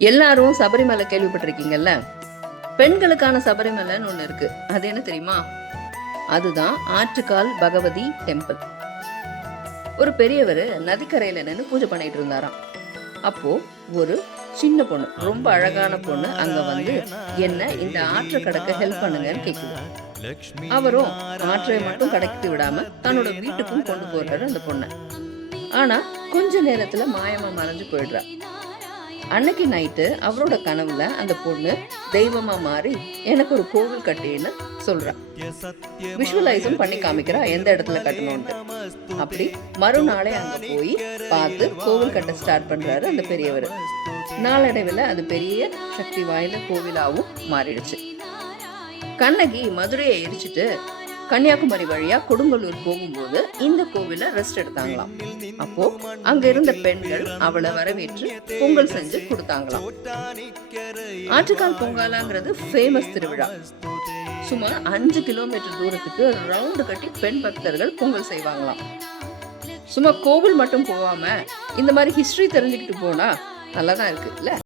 எல்லாரும் சபரிமலை கேள்விப்பட்டிருக்கீங்கல்ல. பெண்களுக்கான சபரிமலைன்னு ஒண்ணு இருக்கு. அது என்ன தெரியுமா? அதுதான் ஆற்றுக்கால் பகவதி டெம்பிள். ஒரு பெரியவர் நதிக்கரையில நின்று பூஜை பண்ணிட்டு இருந்தாராம். அப்போ ஒரு சின்ன பொண்ணு, ரொம்ப அழகான பொண்ணு அங்க வந்து என்ன இந்த ஆற்றை கடக்க ஹெல்ப் பண்ணுங்கன்னு கேக்குது. அவரும் ஆற்றை மட்டும் கடக்கி விடாம தன்னோட வீட்டுக்கும் கொண்டு போறாரு அந்த பொண்ணை. ஆனா கொஞ்ச நேரத்துல மாயமா மறைஞ்சு போயிடுறா. அன்னைக்கு நைட்டு அவரோட கனவுல அந்த பொண்ணு தெய்வமா மாறி எனக்கு ஒரு கோவில் கட்டின்னு சொல்றா. விஷுவலைஸும் பண்ணி காமிக்கிறா எந்த இடத்துல கட்டணும்னு. அப்படி மறுநாளே அங்க போய் பார்த்து கோவில் கட்ட ஸ்டார்ட் பண்றாரு அந்த பெரியவர். நாளடைவில் அது பெரிய சக்தி வாய்ந்த கோவிலாவும் மாறிடுச்சு. கண்ணகி மதுரையை எரிச்சிட்டு கன்னியாகுமரி வழியா கொடுங்கல்லூர் போகும்போது இந்த கோவில ரெஸ்ட் எடுத்தாங்களாம். அப்போ அங்க இருந்த பெண்கள் அவளை வரவேற்று பொங்கல் செஞ்சு கொடுத்தாங்களாம். ஆற்றுக்கால் பொங்கலாங்கிறது ஃபேமஸ் திருவிழா. சுமார் 5 கிலோமீட்டர் தூரத்துக்கு ரவுண்டு கட்டி பெண் பக்தர்கள் பொங்கல் செய்வாங்களாம். சும்மா கோவில் மட்டும் போகாம இந்த மாதிரி ஹிஸ்டரி தெரிஞ்சுக்கிட்டு போனா நல்லாதான் இருக்கு இல்ல.